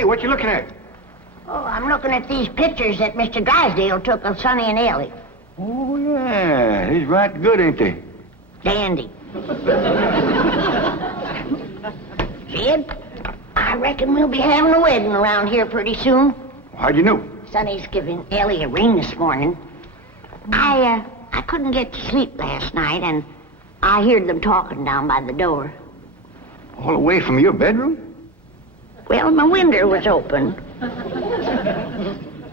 Granny, what you looking at? Oh, I'm looking at these pictures that Mr. Drysdale took of Sonny and Elly. Oh, yeah. He's right good, ain't they? Dandy. Jed, I reckon we'll be having a wedding around here pretty soon. How'd you know? Sonny's giving Elly a ring this morning. I couldn't get to sleep last night, and I heard them talking down by the door. All the way from your bedroom? Well, my window was open.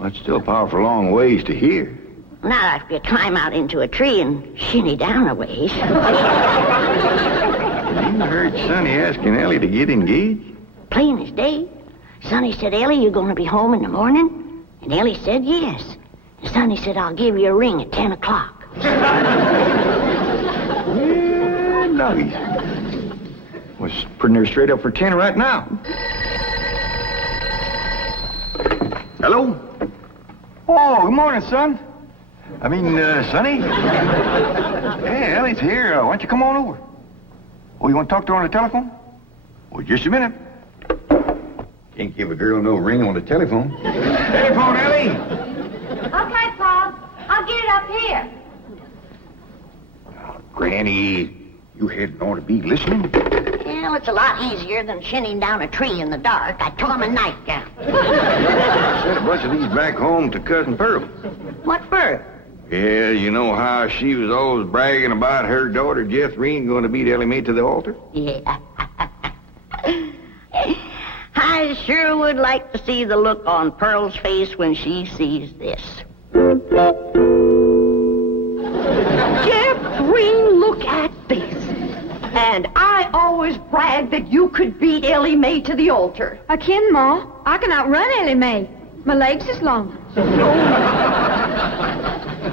That's still a powerful long ways to hear. Now I could climb out into a tree and shinny down a ways. You heard Sonny asking Elly to get engaged? Plain as day. Sonny said, Elly, you going to be home in the morning? And Elly said, yes. And Sonny said, I'll give you a ring at 10 o'clock. Yeah, nuggies. Was putting her straight up for 10 right now. Hello? Oh, good morning, son. Sonny? Hey, Elly's here. Why don't you come on over? Oh, you want to talk to her on the telephone? Well, just a minute. Can't give a girl no ring on the telephone. Telephone, Elly! Okay, Pa. I'll get it up here. Oh, Granny, you hadn't ought to be listening. Well, it's a lot easier than shinning down a tree in the dark. I took him a nightgown. Sent a bunch of these back home to Cousin Pearl. What for? Yeah, you know how she was always bragging about her daughter, Jethrine, going to beat Elly May to the altar? Yeah. I sure would like to see the look on Pearl's face when she sees this. Jethrine, look at this. And I always bragged that you could beat Elly May to the altar. I can, Ma. I can outrun Elly May. My legs is long.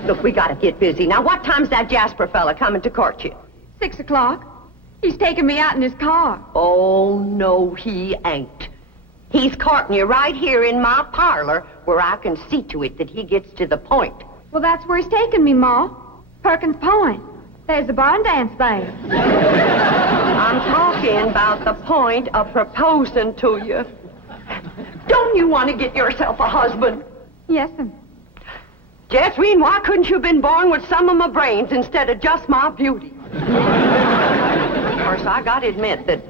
Look, we gotta get busy. Now, what time's that Jasper fella coming to court you? 6 o'clock. He's taking me out in his car. Oh, no, he ain't. He's courting you right here in my parlor where I can see to it that he gets to the point. Well, that's where he's taking me, Ma. Perkins Point. There's a barn dance there. I'm talking about the point of proposing to you. Don't you want to get yourself a husband? Yes, sir. Jethrine, why couldn't you have been born with some of my brains instead of just my beauty? Of course, I gotta admit that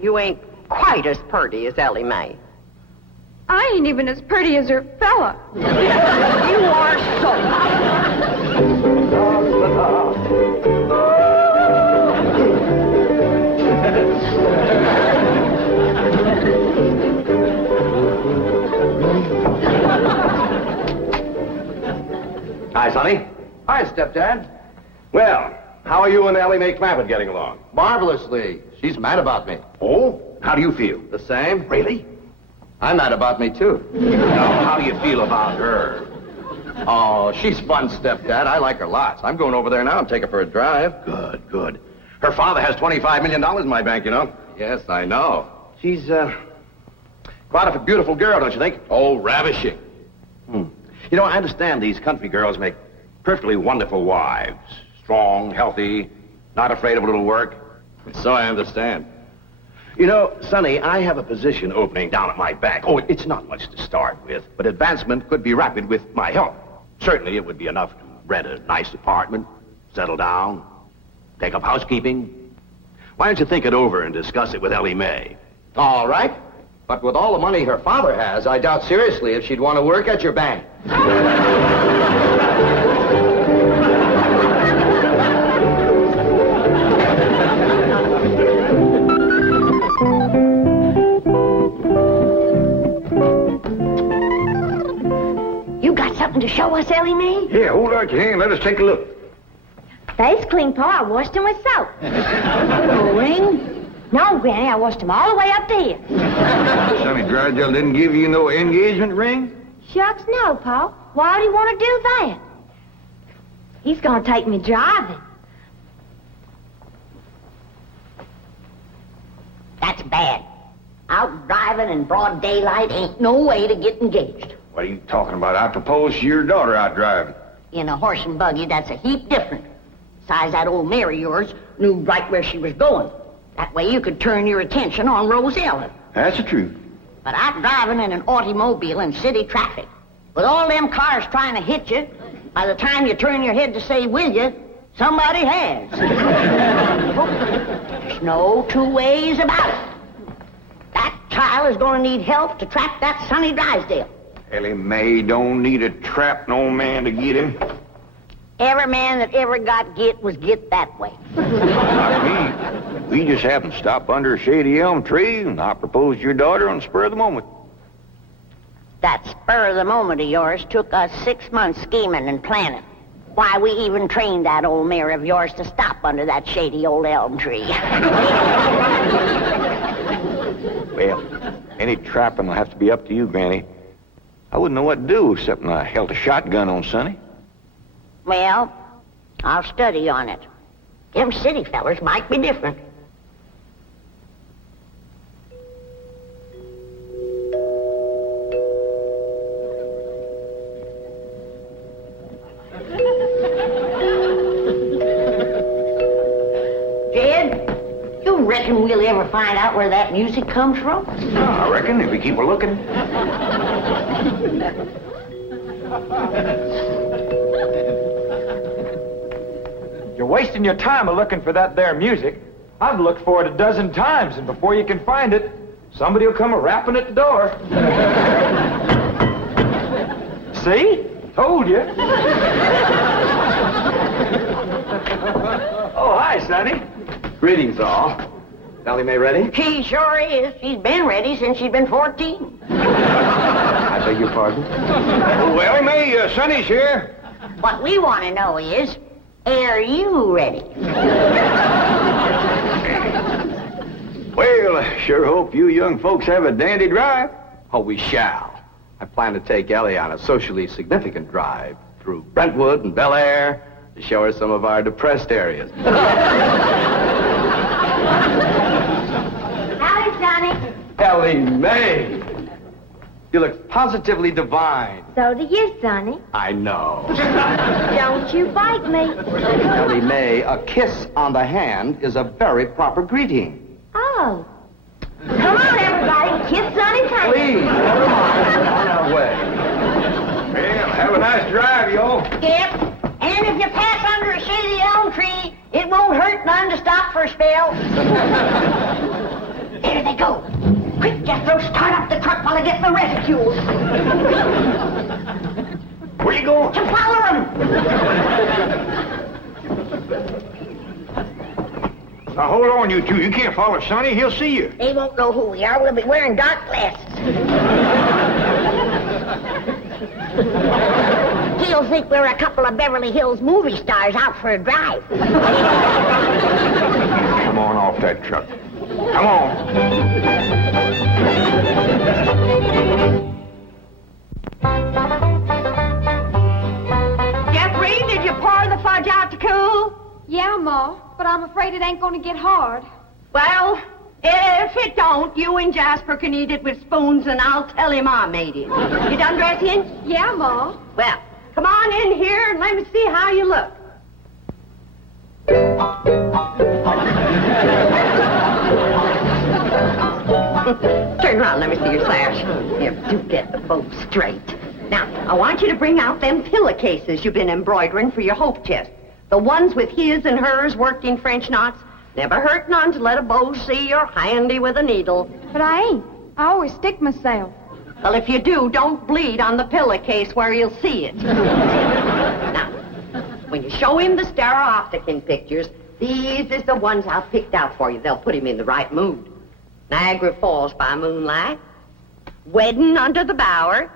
you ain't quite as pretty as Elly May. I ain't even as pretty as her fella. You are so... Hi, Sonny. Hi, Stepdad. Well, how are you and Elly May Clampett getting along? Marvelously. She's mad about me. Oh? How do you feel? The same? Really? I'm mad about me, too. Now, how do you feel about her? Oh, she's fun, Stepdad. I like her lots. I'm going over there now and take her for a drive. Good, good. Her father has $25 million in my bank, you know. Yes, I know. She's, quite a beautiful girl, don't you think? Oh, ravishing. You know, I understand these country girls make perfectly wonderful wives. Strong, healthy, not afraid of a little work. So I understand. You know, Sonny, I have a position opening down at my bank. Oh, it's not much to start with, but advancement could be rapid with my help. Certainly, it would be enough to rent a nice apartment, settle down, take up housekeeping. Why don't you think it over and discuss it with Elly May? All right. But with all the money her father has, I doubt seriously if she'd want to work at your bank. You got something to show us, Elly May? Yeah, hold out your hand. Let us take a look. Face clean, Pa. I washed him with soap. No ring? No, Granny, I washed him all the way up to here. Sonny Drysdale didn't give you no engagement ring? Shucks, no, Pa. Why would he want to do that? He's going to take me driving. That's bad. Out driving in broad daylight ain't no way to get engaged. What are you talking about? I proposed to your daughter out driving. In a horse and buggy, that's a heap different. Besides, that old mare of yours knew right where she was going. That way you could turn your attention on Rosella. That's the truth. But I'm driving in an automobile in city traffic. With all them cars trying to hit you, by the time you turn your head to say, will you, somebody has. There's no two ways about it. That child is going to need help to trap that Sonny Drysdale. Elly May don't need to trap no man to get him. Every man that ever got get was get that way. Not me. We just happened to stop under a shady elm tree, and I proposed to your daughter on the spur of the moment. That spur of the moment of yours took us 6 months scheming and planning. Why, we even trained that old mare of yours to stop under that shady old elm tree. Well, any trapping will have to be up to you, Granny. I wouldn't know what to do except when I held a shotgun on Sonny. Well, I'll study on it. Them city fellers might be different. Jed, you reckon we'll ever find out where that music comes from? I reckon if we keep a looking. You're wasting your time looking for that there music. I've looked for it a dozen times, and before you can find it, somebody will come a-rapping at the door. See? Told you. Oh, hi, Sonny. Greetings, all. Elly May ready? She sure is. She's been ready since she's been 14. I beg your pardon? Oh, Elly May, Sonny's here. What we want to know is, are you ready? Well, I sure hope you young folks have a dandy drive. Oh, we shall. I plan to take Ellie on a socially significant drive through Brentwood and Bel Air to show her some of our depressed areas. Howdy, Sonny. Elly May! You look positively divine. So do you, Sonny. I know. Don't you bite me. Elly May, a kiss on the hand is a very proper greeting. Oh. Come on, everybody. Kiss Sonny's hand. Please, never mind. We're on our way. Well, have a nice drive, y'all. Yep. And if you pass under a shady elm tree, it won't hurt none to stop for a spell. There they go. Quick, Jethro, start up the truck while I get the reticule. Where you going? To follow them. Now, hold on, you two. You can't follow Sonny. He'll see you. They won't know who we are. We'll be wearing dark glasses. He'll think we're a couple of Beverly Hills movie stars out for a drive. Come on off that truck. Come on. Jethrine, did you pour the fudge out to cool? Yeah, Ma, but I'm afraid it ain't going to get hard. Well, if it don't, you and Jasper can eat it with spoons, and I'll tell him I made it. You done dressing? Yeah, Ma. Well, come on in here and let me see how you look. Turn around, let me see your sash. Here, do get the bow straight. Now, I want you to bring out them pillowcases you've been embroidering for your hope chest. The ones with his and hers worked in French knots. Never hurt none to let a beau see you're handy with a needle. But I ain't. I always stick myself. Well, if you do, don't bleed on the pillowcase where you'll see it. Now, when you show him the stereopticon pictures, these is the ones I've picked out for you. They'll put him in the right mood. Niagara Falls by moonlight, Wedding under the Bower,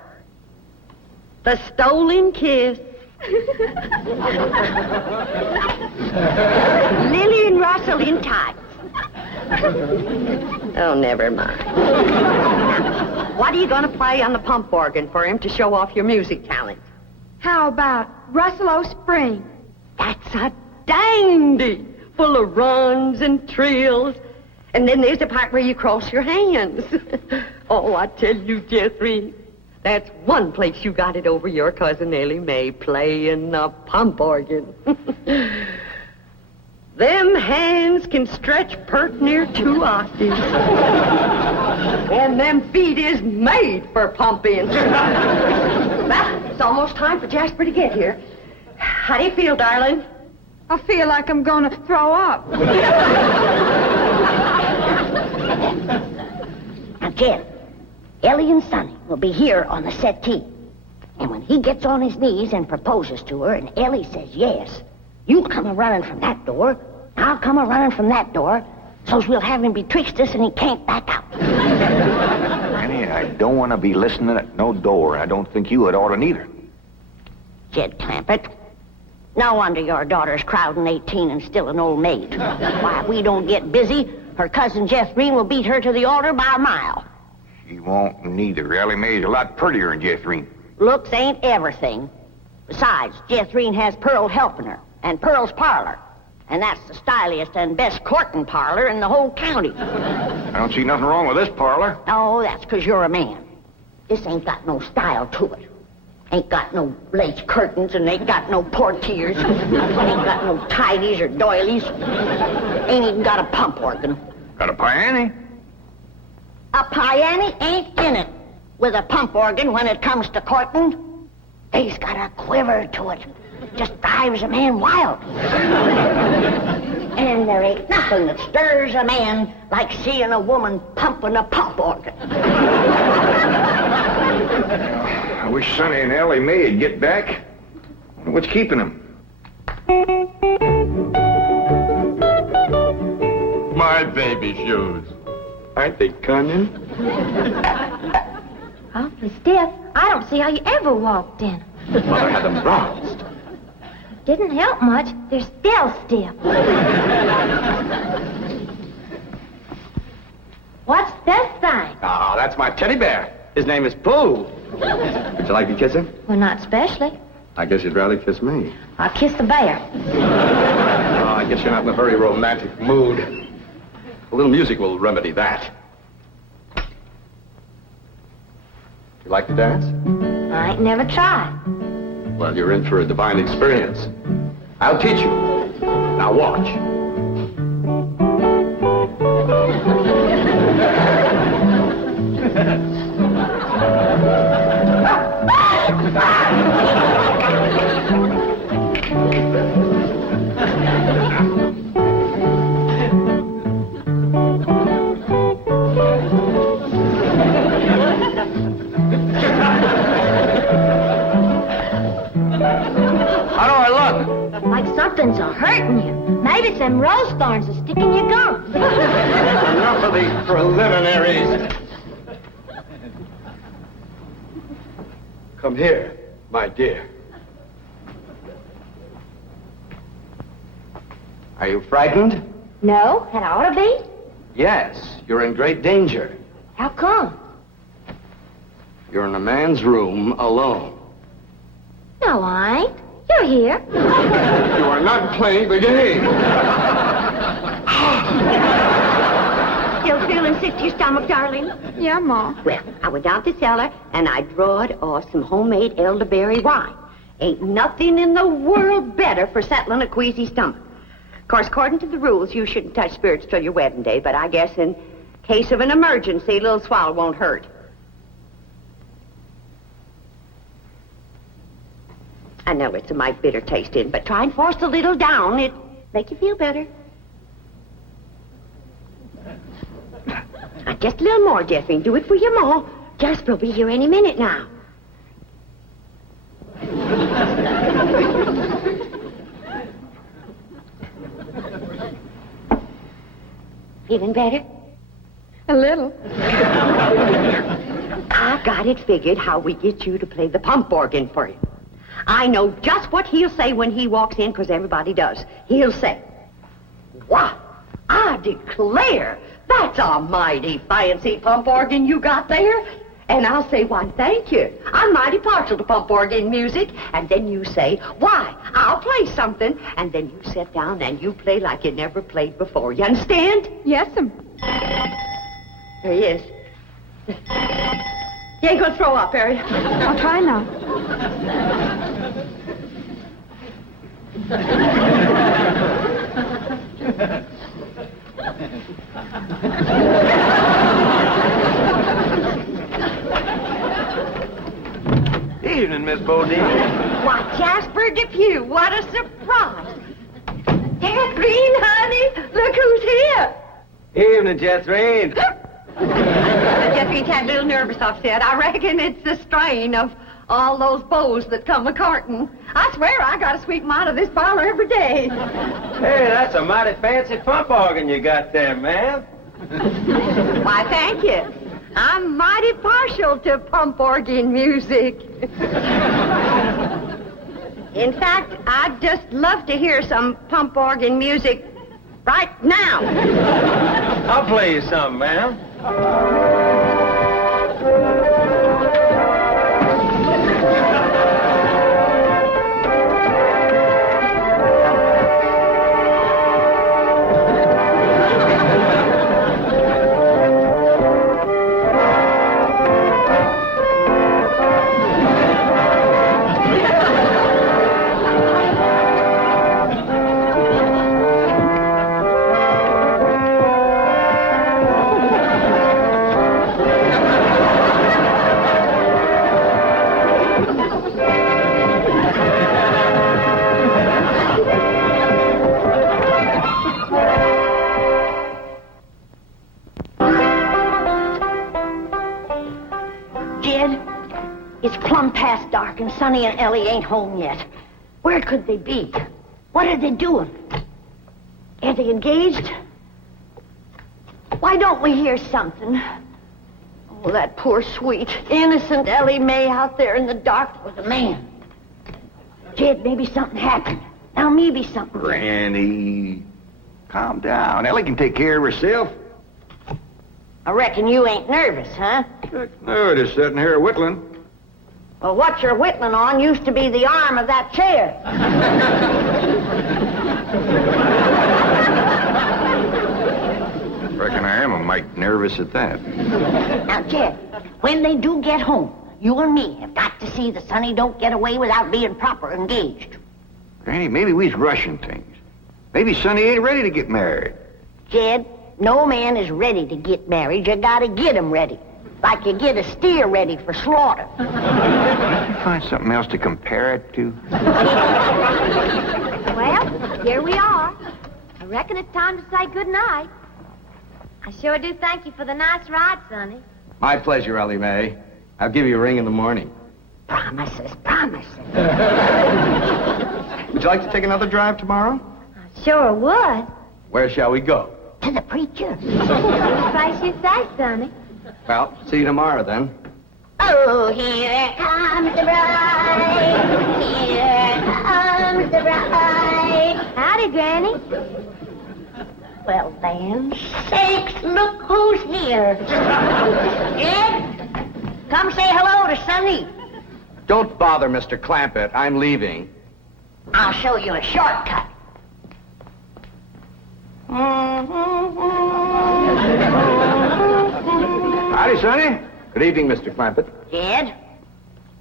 The Stolen Kiss, Lily and Russell in tights. Oh, never mind. What are you going to play on the pump organ for him to show off your music talent? How about Russell O'Spring? That's a dandy, full of runs and trills. And then there's the part where you cross your hands. Oh, I tell you, Jethrine, that's one place you got it over your cousin Elly May, playing the pump organ. Them hands can stretch pert near 2 octaves. And them feet is made for pumping. Well, it's almost time for Jasper to get here. How do you feel, darling? I feel like I'm gonna throw up. Now, Jen, Ellie and Sonny will be here on the settee. And when he gets on his knees and proposes to her, and Ellie says yes, you come a-running from that door, I'll come a-running from that door, so's we'll have him betwixt us and he can't back out. Annie, I don't want to be listening at no door. I don't think you would ought to neither. Jed Clampett, no wonder your daughter's crowding 18 and still an old maid. Why, if we don't get busy, her cousin Jethrine will beat her to the altar by a mile. She won't neither. Elly May's a lot prettier than Jethrine. Looks ain't everything. Besides, Jethrine has Pearl helping her, and Pearl's parlor. And that's the styliest and best courting parlor in the whole county. I don't see nothing wrong with this parlor. Oh, that's 'cause you're a man. This ain't got no style to it. Ain't got no lace curtains and ain't got no portieres. Ain't got no tidies or doilies. Ain't even got a pump organ. Got a piano? A piano ain't in it with a pump organ when it comes to courting. They's got a quiver to it. Just drives a man wild. And there ain't nothing that stirs a man like seeing a woman pumping a pump organ. I wish Sonny and Elly May would get back. Wonder what's keeping them? My baby shoes. Aren't they cunning? Awfully stiff. I don't see how you ever walked in. Mother had them bronzed. Didn't help much. They're still stiff. What's this thing? Oh, that's my teddy bear. His name is Pooh. Would you like to kiss him? Well, not especially. I guess you'd rather kiss me. I'll kiss the bear. Oh, I guess you're not in a very romantic mood. A little music will remedy that. You like to dance? I ain't never tried. Well, you're in for a divine experience. I'll teach you. Now watch. How do I look? Like something's a-hurting you. Maybe some rose thorns are sticking your gums. Enough of these preliminaries. Come here, my dear. Are you frightened? No, that ought to be. Yes, you're in great danger. How come? You're in a man's room alone. No, I ain't. You're here. You are not playing the game. Still feeling sick to your stomach, darling? Yeah, Ma. Well, I went down to the cellar and I drawed off some homemade elderberry wine. Ain't nothing in the world better for settling a queasy stomach. Of course, according to the rules, you shouldn't touch spirits till your wedding day, but I guess in case of an emergency, a little swallow won't hurt. I know it's a mite bitter tasting, but try and force a little down. It make you feel better. Just a little more, Jethrine. Do it for your ma. Jasper will be here any minute now. Feeling better? A little. I got it figured how we get you to play the pump organ for you. I know just what he'll say when he walks in, because everybody does. He'll say, "Wow, I declare, that's a mighty fancy pump organ you got there." And I'll say, "Why, thank you. I'm mighty partial to pump organ music." And then you say, "Why, I'll play something." And then you sit down and you play like you never played before. You understand? Yes'm. There he is. You ain't gonna throw up, Harry. I'll try now. Miss Bodine. Why, Jasper Depew, what a surprise. Jethrine, honey, look who's here. Evening, Jethrine. Jethrine got a little nervous, I've said. I reckon it's the strain of all those beaux that come a-courting. I swear I got to sweep them out of this parlor every day. Hey, that's a mighty fancy pump organ you got there, ma'am. Why, thank you. I'm mighty partial to pump organ music. In fact, I'd just love to hear some pump organ music right now. I'll play you some, ma'am. It's plumb past dark, and Sonny and Elly ain't home yet. Where could they be? What are they doing? Are they engaged? Why don't we hear something? Oh, that poor, sweet, innocent Elly May out there in the dark with a man. Jed, maybe something happened. Now maybe something... Granny, calm down. Elly can take care of herself. I reckon you ain't nervous, huh? No, just sitting here whittling. Well, what you're whittling on used to be the arm of that chair. Reckon I am a mite nervous at that. Now, Jed, when they do get home, you and me have got to see that Sonny don't get away without being proper engaged. Granny, maybe we's rushing things. Maybe Sonny ain't ready to get married. Jed, no man is ready to get married. You gotta get him ready. Like you get a steer ready for slaughter. Can't you find something else to compare it to? Well, here we are. I reckon it's time to say good night. I sure do thank you for the nice ride, Sonny. My pleasure, Elly May. I'll give you a ring in the morning. Promises, promises. Would you like to take another drive tomorrow? I sure would. Where shall we go? To the preacher. Any place you say, Sonny. Well, see you tomorrow, then. Oh, here comes the bride. Here comes the bride. Howdy, Granny. Well, then, sakes, look who's here. Jed, come say hello to Sonny. Don't bother, Mr. Clampett. I'm leaving. I'll show you a shortcut. Howdy, Sonny. Good evening, Mr. Clampett. Jed,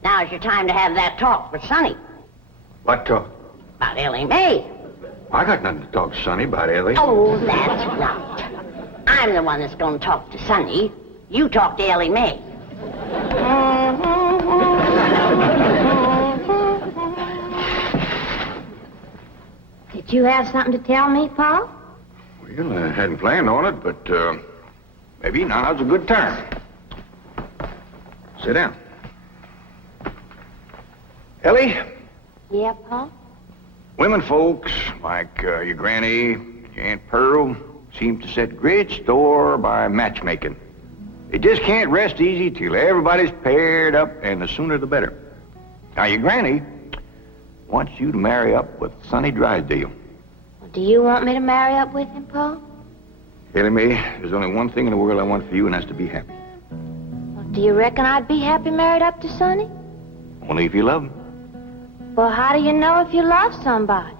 now's your time to have that talk with Sonny What talk? about Elly May. I got nothing to talk to Sonny about, Elly. Oh, that's right. I'm the one that's going to talk to Sonny. You talk to Elly May. Did you have something to tell me, Paul? Well, I hadn't planned on it, but maybe now's a good time. Sit down. Elly, Yeah, Paul? women folks like your granny, your Aunt Pearl, seem to set great store by matchmaking. They just can't rest easy till everybody's paired up, and the sooner the better. Now, your granny wants you to marry up with Sonny Drysdale. Well, do you want me to marry up with him, Paul? Elly May, there's only one thing in the world I want for you, and that's to be happy. Well, do you reckon I'd be happy married up to Sonny? Only if you love him. Well, how do you know if you love somebody?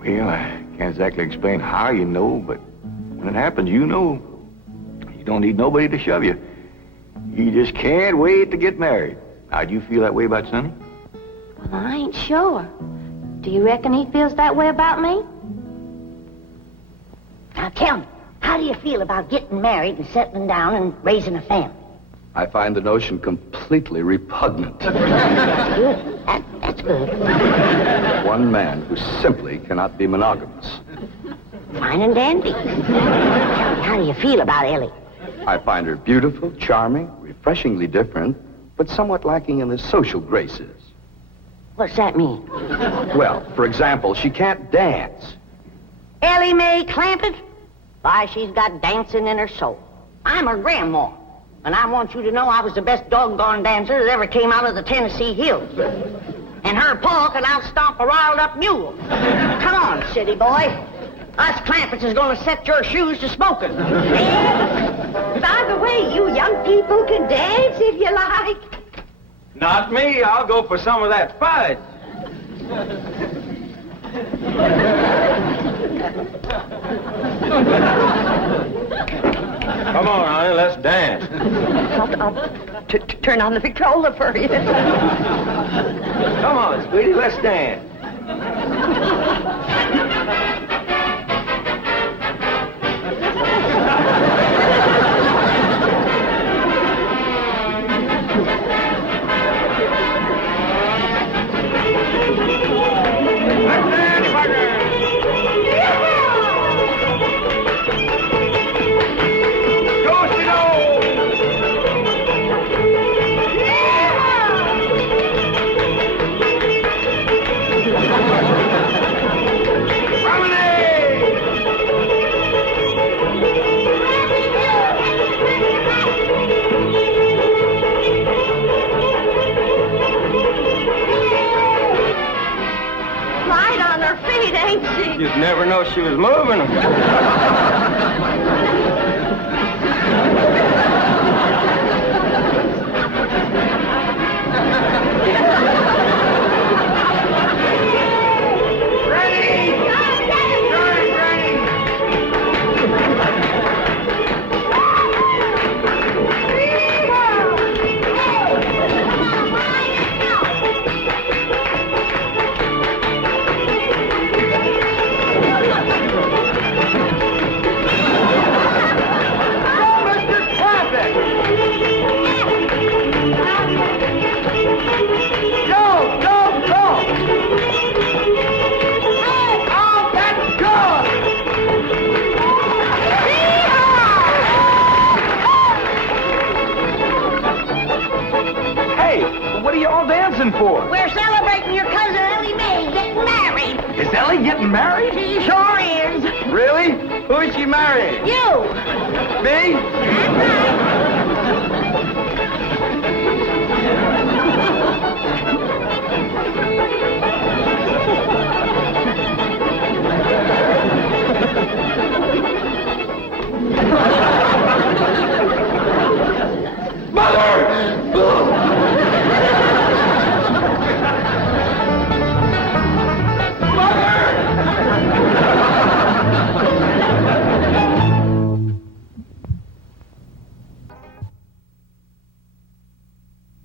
Well, I can't exactly explain how you know, but when it happens, you know. You don't need nobody to shove you. You just can't wait to get married. Now, do you feel that way about Sonny? Well, I ain't sure. Do you reckon he feels that way about me? Now, tell me, how do you feel about getting married and settling down and raising a family? I find the notion completely repugnant. Good. That's good. One man who simply cannot be monogamous. Fine and dandy. How do you feel about Ellie? I find her beautiful, charming, refreshingly different, but somewhat lacking in the social graces. What's that mean? Well, for example, she can't dance. Elly May Clampett? Why, she's got dancing in her soul. I'm her grandma, and I want you to know I was the best doggone dancer that ever came out of the Tennessee hills. And her pa can outstomp a riled-up mule. Come on, city boy. Us Clampetts is gonna set your shoes to smoking. By the way, you young people can dance if you like. Not me. I'll go for some of that fudge. Come on, honey, let's dance. I'll turn on the Victrola for you. Come on, sweetie, let's dance. You'd never know she was moving them. For? We're celebrating your cousin Elly May getting married. Is Elly getting married? She sure is. Really? Who is she marrying? You. Me? That's right.